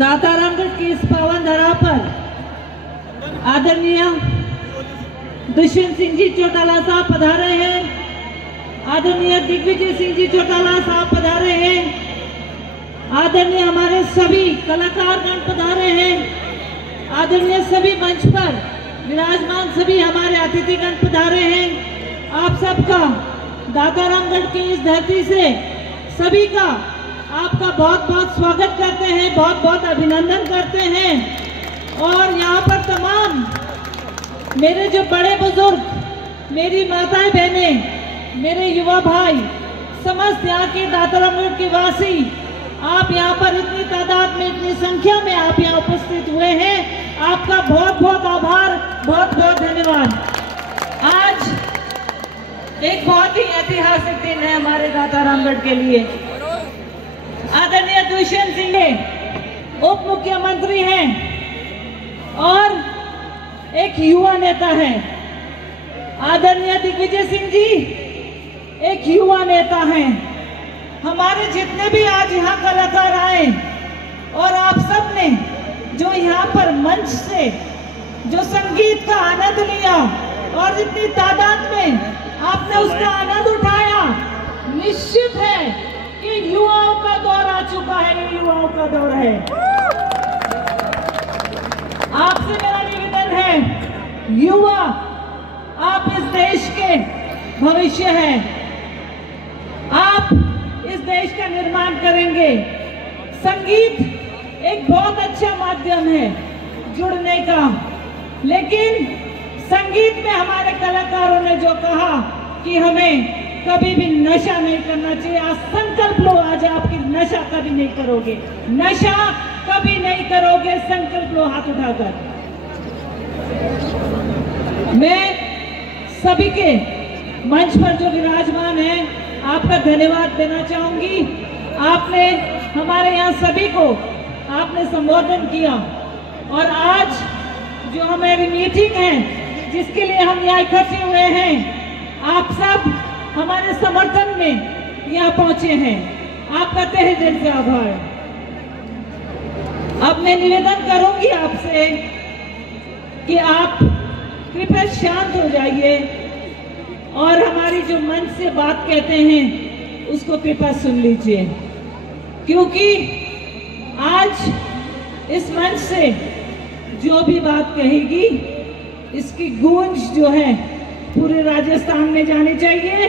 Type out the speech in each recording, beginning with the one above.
दातारामगढ़ की इस पावन धरा पर आदरणीय दुष्यंत सिंह जी चौटाला साहब पधारे हैं, आदरणीय दिग्विजय सिंह जी चौटाला साहब पधारे हैं, आदरणीय हमारे सभी कलाकारगण पधारे हैं, आदरणीय सभी मंच पर विराजमान सभी हमारे अतिथिगण पधारे हैं। आप सबका दातारामगढ़ की इस धरती से सभी का आपका बहुत बहुत स्वागत करते हैं, बहुत बहुत अभिनंदन करते हैं। और यहाँ पर तमाम मेरे जो बड़े बुजुर्ग, मेरी माताएं बहनें, मेरे युवा भाई, समस्त यहाँ के दातारामगढ़ के वासी, आप यहाँ पर इतनी तादाद में, इतनी संख्या में आप यहाँ उपस्थित हुए हैं, आपका बहुत बहुत आभार, बहुत बहुत धन्यवाद। आज एक बहुत ही ऐतिहासिक दिन है हमारे दातारामगढ़ के लिए। आदरणीय दुष्यंत सिंह उप मुख्यमंत्री हैं और एक युवा नेता है। आदरणीय दिग्विजय सिंह जी एक युवा नेता हैं। हमारे जितने भी आज यहाँ कलाकार आए और आप सब ने जो यहाँ पर मंच से जो संगीत का आनंद लिया और इतनी तादाद में आपने उसका आनंद उठाया, निश्चित है कि युवाओं का दौर आ चुका है, ये युवाओं का दौर है। आपसे मेरा निवेदन है, युवा आप इस देश के भविष्य हैं, आप इस देश का निर्माण करेंगे। संगीत एक बहुत अच्छा माध्यम है जुड़ने का, लेकिन संगीत में हमारे कलाकारों ने जो कहा कि हमें कभी भी नशा नहीं करना चाहिए, आज संकल्प लो, आज आपकी नशा कभी नहीं करोगे, नशा कभी नहीं करोगे, संकल्प लो हाथ उठाकर। मैं सभी के मंच पर जो विराजमान हैं आपका धन्यवाद देना चाहूंगी। आपने हमारे यहाँ सभी को आपने संबोधन किया और आज जो हमारी मीटिंग है जिसके लिए हम यहाँ इकट्ठे हुए हैं, आप सब हमारे समर्थन में यहाँ पहुंचे हैं, आपका तहे दिल से आभार। अब मैं निवेदन करूंगी आपसे कि आप कृपया शांत हो जाइए और हमारी जो मन से बात कहते हैं उसको कृपया सुन लीजिए, क्योंकि आज इस मंच से जो भी बात कहेगी इसकी गूंज जो है पूरे राजस्थान में जानी चाहिए,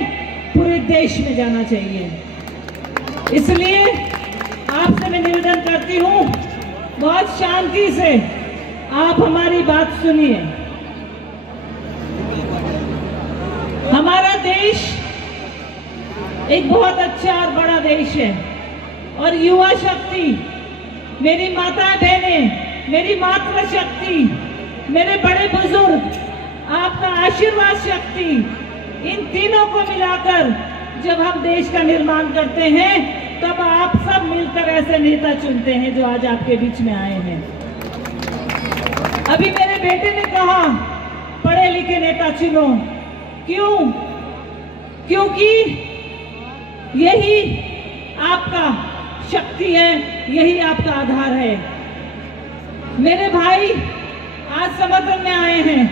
पूरे देश में जाना चाहिए। इसलिए आपसे मैं निवेदन करती हूँ, बहुत शांति से आप हमारी बात सुनिए। हमारा देश एक बहुत अच्छा और बड़ा देश है और युवा शक्ति, मेरी माता बहनें, मेरी मातृ शक्ति, मेरे बड़े बुजुर्ग, आपका आशीर्वाद शक्ति, इन तीनों को मिलाकर जब हम देश का निर्माण करते हैं तब आप सब मिलकर ऐसे नेता चुनते हैं जो आज आपके बीच में आए हैं। अभी मेरे बेटे ने कहा पढ़े लिखे नेता चुनो, क्यों? क्योंकि यही आपका शक्ति है, यही आपका आधार है। मेरे भाई आज समर्थन में आए हैं,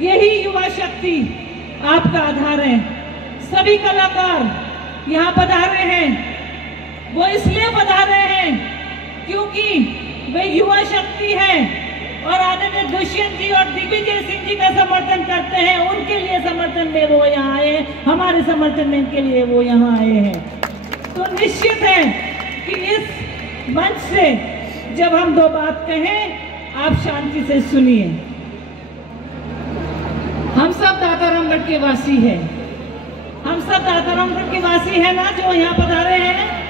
यही युवा शक्ति आपका आधार है। सभी कलाकार यहाँ पधारे हैं, वो इसलिए पधारे हैं क्योंकि वे युवा शक्ति है और आदरणीय दुष्यंत जी और दिग्विजय सिंह जी का समर्थन करते हैं, उनके लिए समर्थन में वो यहाँ आए हैं, हमारे समर्थन में के लिए वो यहाँ आए हैं। तो निश्चित है कि इस मंच से जब हम दो बात कहें आप शांति से सुनिए। हम सब दातारामगढ़ के वासी हैं, हम सब दातारामगढ़ के वासी हैं ना जो यहाँ पधारे हैं,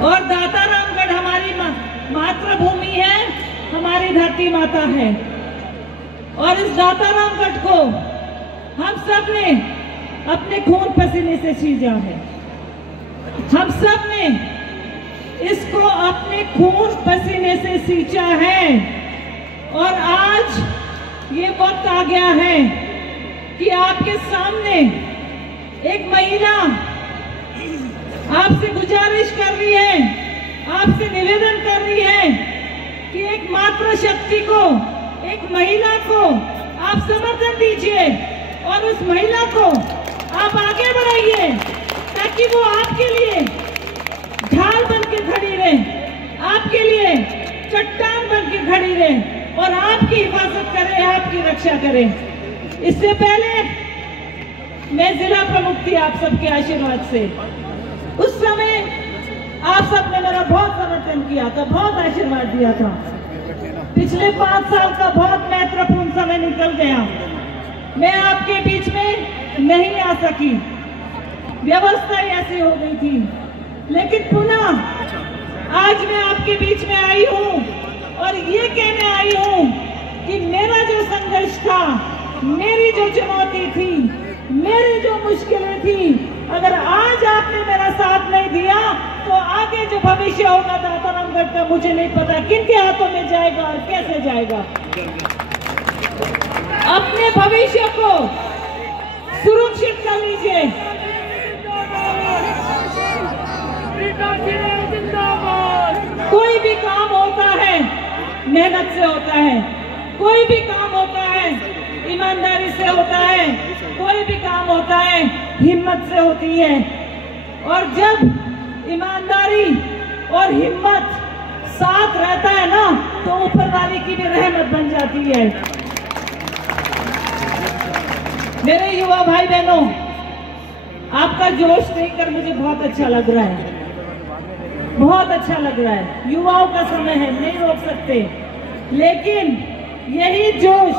और दातारामगढ़ हमारी मातृभूमि है, हमारी धरती माता है। और इस दातारामगढ़ को हम सब ने अपने खून पसीने से सींचा है, हम सब ने इसको अपने खून पसीने से सींचा है। और आज ये वक्त आ गया है कि आपके सामने एक महिला आपसे गुजारिश कर रही है, आपसे निवेदन कर रही है कि एक मातृशक्ति को, एक महिला को आप समर्थन दीजिए और उस महिला को आप आगे बढ़ाइए ताकि वो आपके लिए ढाल बन के खड़ी रहे, आपके लिए चट्टान बन के खड़ी रहे और आपकी हिफाजत करे, आपकी रक्षा करे। इससे पहले मैं जिला प्रमुख थी आप सबके आशीर्वाद से। उस समय आप सबने मेरा बहुत समर्थन किया था, बहुत आशीर्वाद दिया था। पिछले 5 साल का बहुत महत्वपूर्ण समय निकल गया, मैं आपके बीच में नहीं आ सकी, व्यवस्था ऐसी हो गई थी। लेकिन पुनः आज मैं आपके बीच में आई हूँ और ये कहने आई हूँ कि मेरा जो संघर्ष था, मेरी जो चुनौती थी, मेरी जो मुश्किलें थी, अगर आज आपने मेरा साथ नहीं दिया तो आगे जो भविष्य होगा दातारामगढ़ का मुझे नहीं पता किनके हाथों में जाएगा और कैसे जाएगा। अपने भविष्य को सुरक्षित कर लीजिए। कोई भी काम होता है मेहनत से होता है, कोई भी काम होता है ईमानदारी से होता है, कोई भी काम होता है हिम्मत से होती है। और जब ईमानदारी और हिम्मत साथ रहता है ना तो ऊपर वाले की भी रहमत बन जाती है। मेरे युवा भाई बहनों, आपका जोश देखकर मुझे बहुत अच्छा लग रहा है, बहुत अच्छा लग रहा है। युवाओं का समय है, नहीं रोक सकते, लेकिन यही जोश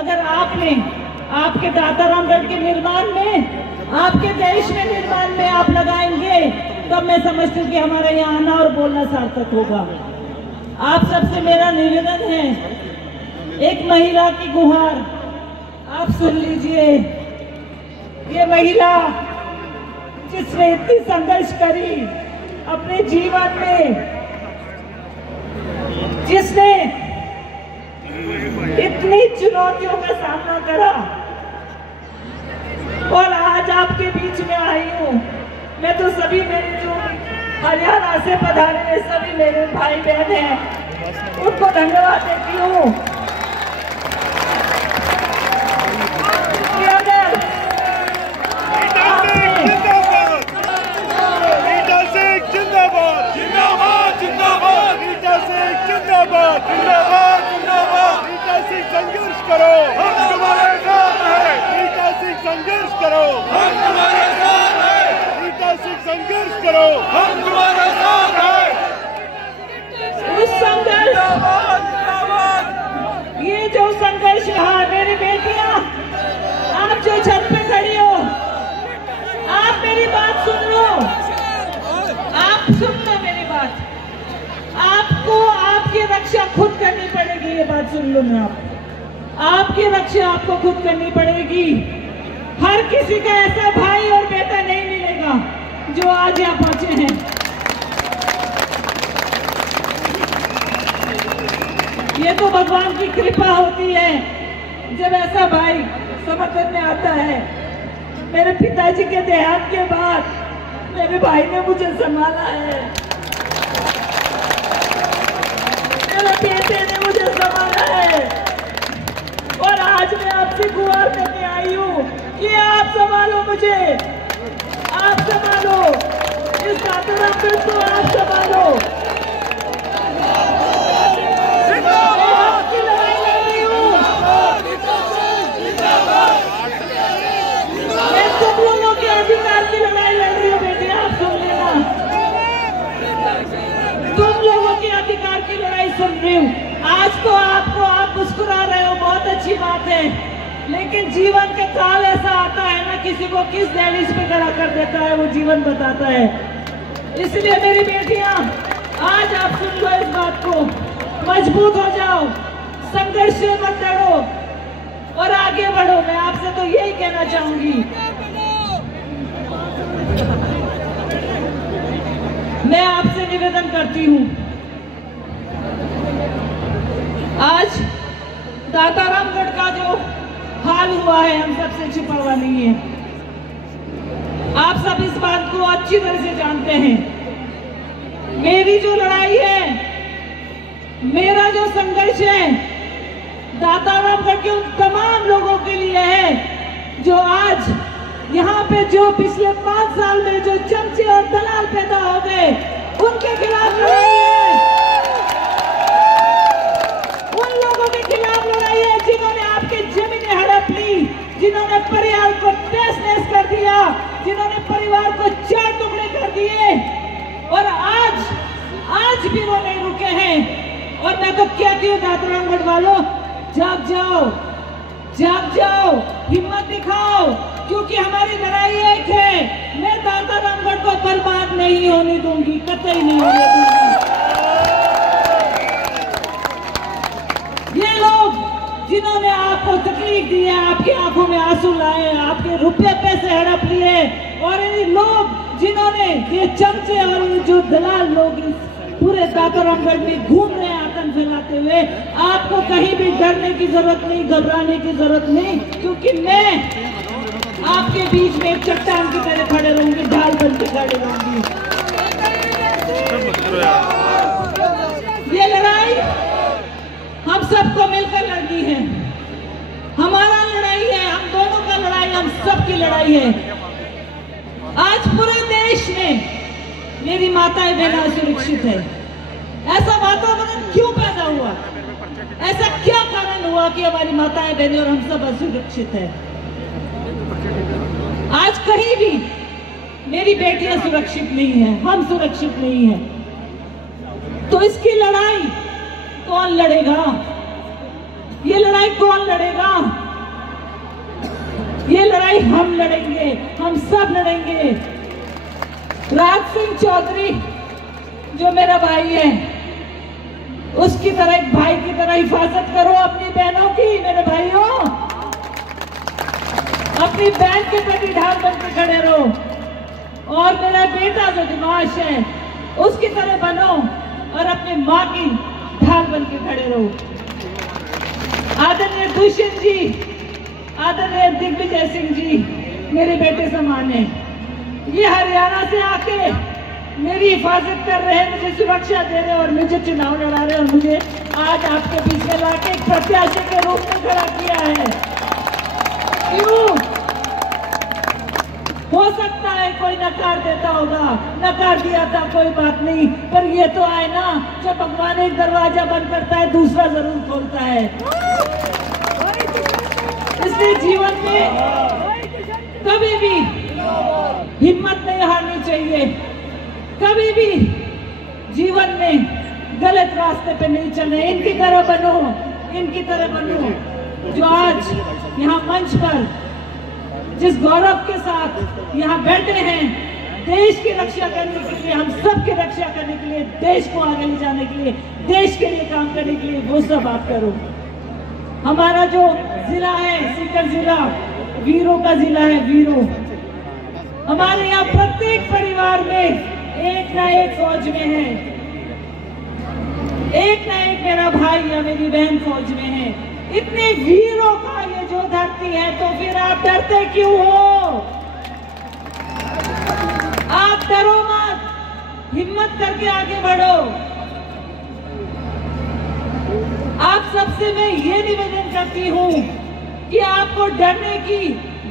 अगर आपने आपके दातारामगढ़ के निर्माण में, आपके देश में निर्माण में आप लगाएंगे तब मैं समझती हूँ कि हमारे यहाँ आना और बोलना सार्थक होगा। आप सबसे मेरा निवेदन है, एक महिला की गुहार आप सुन लीजिए। ये महिला जिसने इतनी संघर्ष करी अपने जीवन में, जिसने इतनी चुनौतियों का सामना करा और आज आपके बीच में आई हूँ। मैं तो सभी मेरे जो हरियाणा से पधारे सभी मेरे भाई बहन हैं उनको धन्यवाद देती हूँ। संघर्ष करो, हम तुम्हारे साथ हैं। रीटा सिंह संघर्ष करो, हम तुम्हारे साथ हैं। रीटा सिंह संघर्ष करो, हम तुम्हारे साथ हैं। उस संघर्ष, ये जो संघर्ष रहा, मेरी बेटियां, आप जो छत पे खड़ी हो, आप मेरी बात सुन लो, आप सुन लो मेरी बात। आपको आपकी रक्षा खुद करनी पड़ेगी, ये बात सुन लो ना। आपकी रक्षा आपको खुद करनी पड़ेगी। हर किसी का ऐसा भाई और बेटा नहीं मिलेगा जो आज यहाँ पहुंचे हैं। ये तो भगवान की कृपा होती है जब ऐसा भाई समर्थन में आता है। मेरे पिताजी के देहांत के बाद मेरे भाई ने मुझे संभाला है, मेरे बेटे ने मुझे संभाला है और आज मैं आपसे गुहार करके आई हूँ कि आप संभालो मुझे, आप संभालो इस दातारामगढ़ को, आप संभालो। आपकी लड़ाई लड़ रही हूँ, मैं तुम लोगों के अधिकार की लड़ाई लड़ रही हूँ बेटी, आप सुन लेना। तुम लोगों के अधिकार की लड़ाई सुन रही हूँ। आज तो आपको, आप मुस्कुरा रहे हो, बहुत अच्छी बात है, लेकिन जीवन का काल ऐसा आता है ना, किसी को किस दहलीज पे खड़ा कर देता है वो जीवन बताता है। इसलिए मेरी बेटियां, आज आप सुन लो इस बात को, मजबूत हो जाओ, संघर्ष से मत डरो और आगे बढ़ो। मैं आपसे तो यही कहना चाहूंगी। मैं आपसे निवेदन करती हूँ, आज दातारामगढ़ का जो हाल हुआ है हम सबसे छिपा हुआ नहीं है। आप सब इस बात को अच्छी तरह से जानते हैं। मेरी जो लड़ाई है मेरा जो संघर्ष है दाता रामगढ़ के उन तमाम लोगों के लिए है जो आज यहाँ पे जो पिछले 5 साल में जो चमचे और दलाल पैदा हो गए उनके खिलाफ लड़ाई है। उन लोगों के खिलाफ लड़ाई है जिन्होंने आपकी जमीनें हड़प ली, जिन्होंने परिवार को तहस-नहस कर दिया, जिन्होंने परिवार को 4 टुकड़े कर दिए और आज भी वो नहीं रुके हैं। और मैं तो कहती हूँ दाता रामगढ़ वालों, जाग जाओ, हिम्मत दिखाओ, क्योंकि हमारी लड़ाई एक है। मैं दाता रामगढ़ को बर्बाद नहीं होने दूंगी, कतई नहीं होने दूंगी। ये लोग जिन्होंने आपको तकलीफ दी है, आपकी आंखों में आंसू लाए, आपके रुपए पैसे हड़प लिए, और ये लोग जिन्होंने ये चमचे और ये जो दलाल लोग पूरे दाता रामगढ़ में घूम रहे हैं आतंक फैलाते हुए, आपको कहीं भी डरने की जरूरत नहीं, घबराने की जरूरत नहीं, क्योंकि मैं आपके बीच में एक चट्टान की तरह खड़े रहूंगी, ढाल बन के खड़े रहूंगी। ये लड़ाई हम सबको मिलकर लड़नी है, हमारा लड़ाई है, हम दोनों का लड़ाई, हम सबकी लड़ाई है। आज पूरे देश में मेरी माताएं बहनें असुरक्षित है। ऐसा वातावरण क्यों पैदा हुआ? ऐसा क्या कारण हुआ कि हमारी माताएं बहनें और हम सब असुरक्षित है? आज कहीं भी मेरी बेटियां सुरक्षित नहीं है, हम सुरक्षित नहीं है। तो इसकी लड़ाई कौन लड़ेगा? ये लड़ाई कौन लड़ेगा? ये लड़ाई हम लड़ेंगे, हम सब लड़ेंगे। राज सिंह चौधरी जो मेरा भाई है, उसकी तरह एक भाई की तरह हिफाजत करो अपनी बहनों की। मेरे भाइयों, अपनी बहन के प्रति ढाल बन के खड़े रहो। और मेरा बेटा जो दिमाश है उसकी तरह बनो और अपनी माँ की ढाल बन के खड़े रहो। आदरणीय दुष्यंत जी, आदरणीय दिग्विजय सिंह जी मेरे बेटे समान है। ये हरियाणा से आके मेरी हिफाजत कर रहे हैं, मुझे सुरक्षा दे रहे हैं और मुझे चुनाव लड़ा रहे हैं, और मुझे आज आपके बीच में लाके एक प्रत्याशी के रूप में खड़ा किया है। क्यों? हो सकता है कोई नकार देता होगा, नकार दिया था कोई बात नहीं, पर ये तो आए ना, जब भगवान एक दरवाजा बंद करता है दूसरा जरूर खोलता है। इसलिए जीवन में कभी भी हिम्मत नहीं हारनी चाहिए, कभी भी जीवन में गलत रास्ते पे नहीं चलना। इनकी तरह बनो, इनकी तरह बनो जो आज यहाँ मंच पर जिस गौरव के साथ यहाँ बैठे हैं, देश की रक्षा करने के लिए, हम सब की रक्षा करने के लिए, देश को आगे ले जाने के लिए, देश के लिए काम करने के लिए, वो सब आप करो। हमारा जो जिला है सीकर जिला वीरों का जिला है, वीरों। हमारे यहाँ प्रत्येक परिवार में एक ना एक फौज में है, एक ना एक मेरा भाई या मेरी बहन फौज में है। इतने वीरों का ये जो धरती है, तो फिर आप डरते क्यों हो? आप डरो मत, हिम्मत करके आगे बढ़ो। आप सबसे मैं ये निवेदन करती हूँ कि आपको डरने की,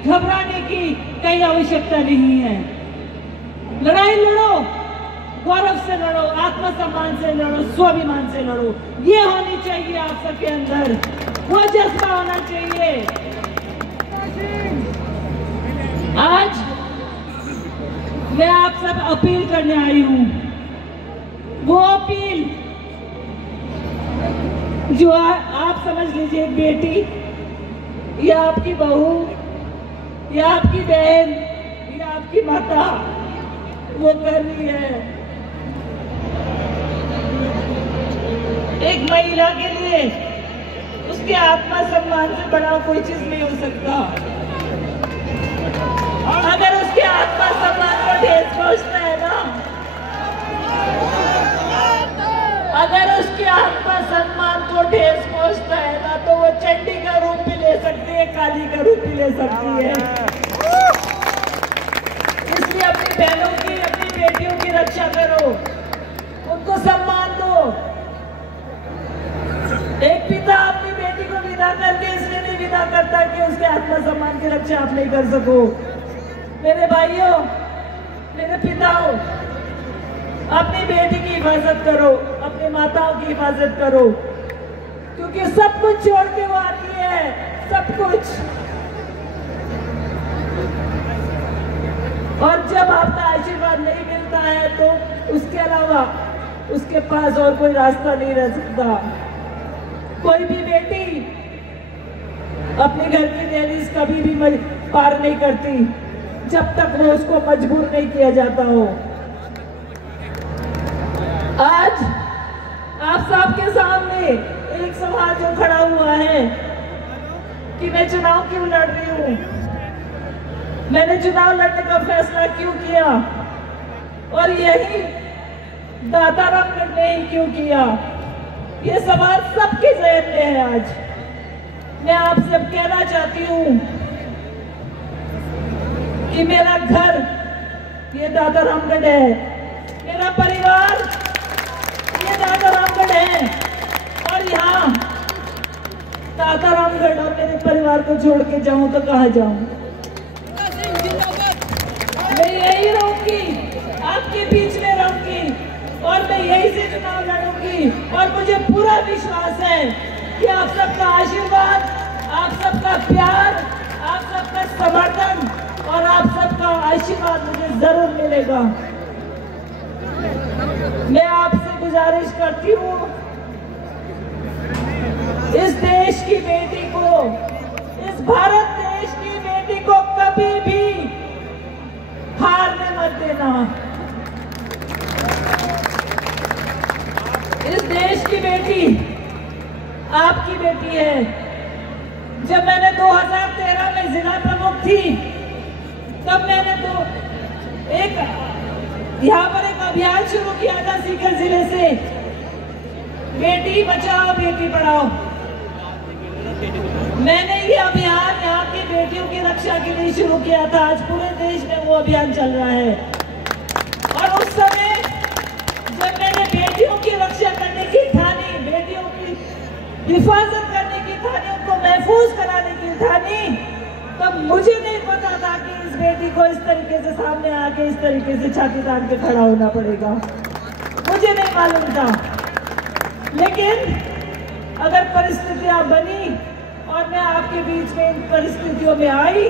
घबराने की कहीं आवश्यकता नहीं है। लड़ाई लड़ो, गौरव से लड़ो, आत्मसम्मान से लड़ो, स्वाभिमान से लड़ो। ये होनी चाहिए आप सबके अंदर, वो जज्बा होना चाहिए। आज मैं आप सब अपील करने आई हूँ, वो अपील जो आप समझ लीजिए बेटी या आपकी बहू या आपकी बहन या आपकी माता वो कर रही है। एक महिला के लिए उसके आत्मसम्मान से बड़ा कोई चीज नहीं हो सकता। अगर उसके आत्मसम्मान को ठेस पहुंचता है ना, अगर उसके आत्मसम्मान को ठेस पहुंचता है ना, तो वो चंडी का रूप भी ले सकती है, काली का रूप भी ले सकती है। इसलिए अपनी बहनों की, अपनी बेटियों की रक्षा करो, उनको सम्मान दो। की रक्षा आप नहीं कर सको। मेरे भाइयों, मेरे पिताओं, अपनी बेटी की हिफाजत करो, अपनी माताओं की हिफाजत करो, क्योंकि सब कुछ छोड़ के वो आती है, सब कुछ। और जब आपका आशीर्वाद नहीं मिलता है तो उसके अलावा उसके पास और कोई रास्ता नहीं रह सकता। कोई भी बेटी अपने घर की दहलीज कभी भी पार नहीं करती जब तक वो उसको मजबूर नहीं किया जाता हो। आज आप सबके सामने एक सवाल जो खड़ा हुआ है कि मैं चुनाव क्यों लड़ रही हूँ, मैंने चुनाव लड़ने का फैसला क्यों किया और यही दातारामगढ़ ने ही क्यों किया, ये सवाल सबके ज़हन में है। आज मैं आपसे अब कहना चाहती हूँ कि मेरा घर ये दातारामगढ़ है, मेरा परिवार ये दातारामगढ़ है, और यहाँ दातारामगढ़ और मेरे परिवार को छोड़ के जाऊं तो कहाँ जाऊं। मैं यही रहूंगी, आपके बीच में रहूंगी और मैं यही से चुनाव लड़ूंगी। और मुझे पूरा विश्वास है कि आप सबका आशीर्वाद, आप सबका प्यार, आप सबका समर्थन और आप सबका आशीर्वाद मुझे जरूर मिलेगा। मैं आपसे गुजारिश करती हूँ, इस देश की बेटी को, इस भारत देश की बेटी को कभी भी हारने मत देना। इस देश की बेटी आपकी बेटी है। जब मैंने 2013 में जिला प्रमुख थी तब मैंने तो यहाँ पर एक अभियान शुरू किया था सीकर जिले से, बेटी बचाओ बेटी पढ़ाओ। मैंने ये अभियान यहाँ की बेटियों की रक्षा के लिए शुरू किया था। आज पूरे देश में वो अभियान चल रहा है। और उस समय जब मैंने बेटियों की रक्षा करने की ठानी, बेटियों की हिफाजत करने की ठानी, उनको महफूज कराने की ठानी, तब मुझे नहीं पता था कि इस बेटी को इस तरीके से सामने आके इस तरीके से छाती तान के खड़ा होना पड़ेगा। मुझे नहीं मालूम था, लेकिन अगर परिस्थितियां बनी और मैं आपके बीच में इन परिस्थितियों में आई,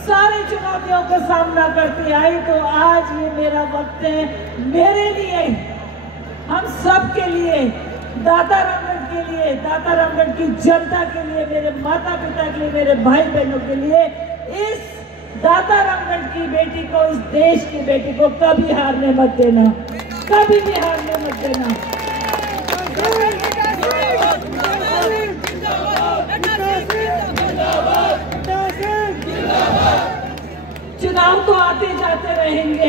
सारी चुनौतियों का सामना करती आई, तो आज ये मेरा वक्त है, मेरे लिए, हम सब के लिए, दातारामगढ़ के लिए, दातारामगढ़ की जनता के लिए, मेरे माता पिता के लिए, मेरे भाई बहनों के लिए, इस दातारामगढ़ की बेटी को, इस देश की बेटी को कभी हारने मत देना, कभी भी हारने मत देना। चुनाव तो आते जाते रहेंगे,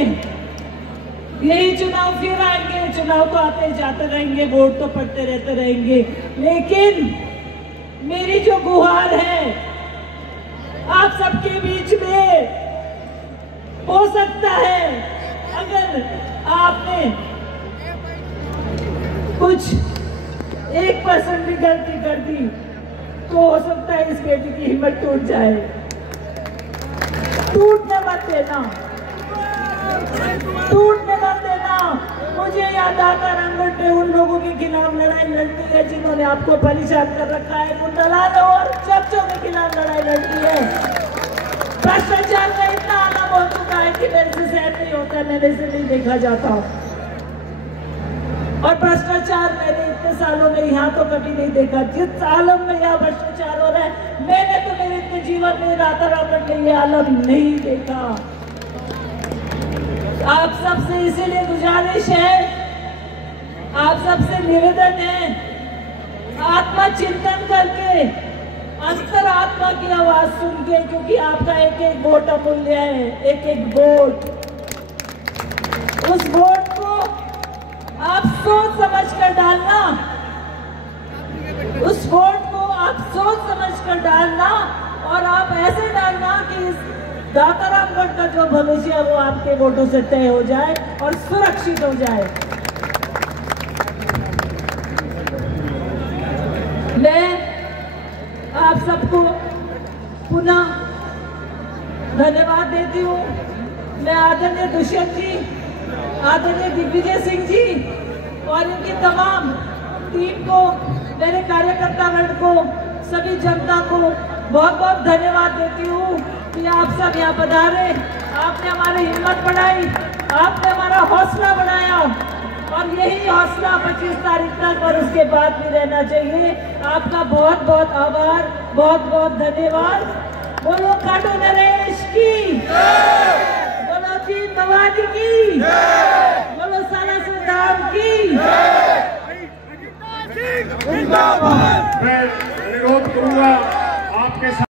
यही चुनाव फिर आएंगे, चुनाव तो आते जाते रहेंगे, वोट तो पड़ते रहते रहेंगे, लेकिन मेरी जो गुहार है आप सबके बीच में, हो सकता है अगर आपने कुछ 1% भी गलती कर दी तो हो सकता है इस बेटी की हिम्मत टूट जाए। टूटने मत देना, टूटने मत देना। मुझे याद आता दातारामगढ़ में उन लोगों के खिलाफ लड़ाई लड़ती है जिन्होंने आपको परेशान कर रखा है, उन दलालों और चर्चों के खिलाफ लड़ाई लड़ती है। भ्रष्टाचार का इतना आलम हो चुका है कि मेरे से सहन नहीं होता, मेरे से नहीं देखा जाता। और भ्रष्टाचार मैंने इतने सालों में यहाँ तो कभी नहीं देखा। जिस आलम में यहाँ भ्रष्टाचार हो रहा है, मैंने तो मेरे इतने जीवन में दातारामगढ़ में ये आलम नहीं देखा। आप सबसे इसीलिए गुजारिश है, आप सबसे निवेदन है, आत्मा चिंतन करके, अंतरात्मा की आवाज सुन के, क्योंकि आपका एक एक वोट अमूल्य है, एक एक वोट। उस वोट को आप सोच समझ कर डालना, उस वोट को आप सोच समझ कर डालना, और आप ऐसे डालना कि इस दातारामगढ़ का जो भविष्य है वो आपके वोटों से तय हो जाए और सुरक्षित हो जाए। मैं आप सबको पुनः देती हूँ। मैं आदरणीय दुष्यंत जी, आदरणीय दिग्विजय सिंह जी और इनकी तमाम टीम को, मेरे कार्यकर्ता वर्ग को, सभी जनता को बहुत बहुत धन्यवाद देती हूँ कि आप सब यहाँ पधारे। आपने हमारी हिम्मत बढ़ाई, आपने हमारा हौसला बढ़ाया और यही हौसला 25 तारीख तक और उसके बाद भी रहना चाहिए। आपका बहुत बहुत आभार, बहुत बहुत धन्यवाद। बोलो काटू नरेश की, बोलो जीत भवानी की, बोलो सालासर धाम की। मैं अनुरोध करूंगा आपके साथ।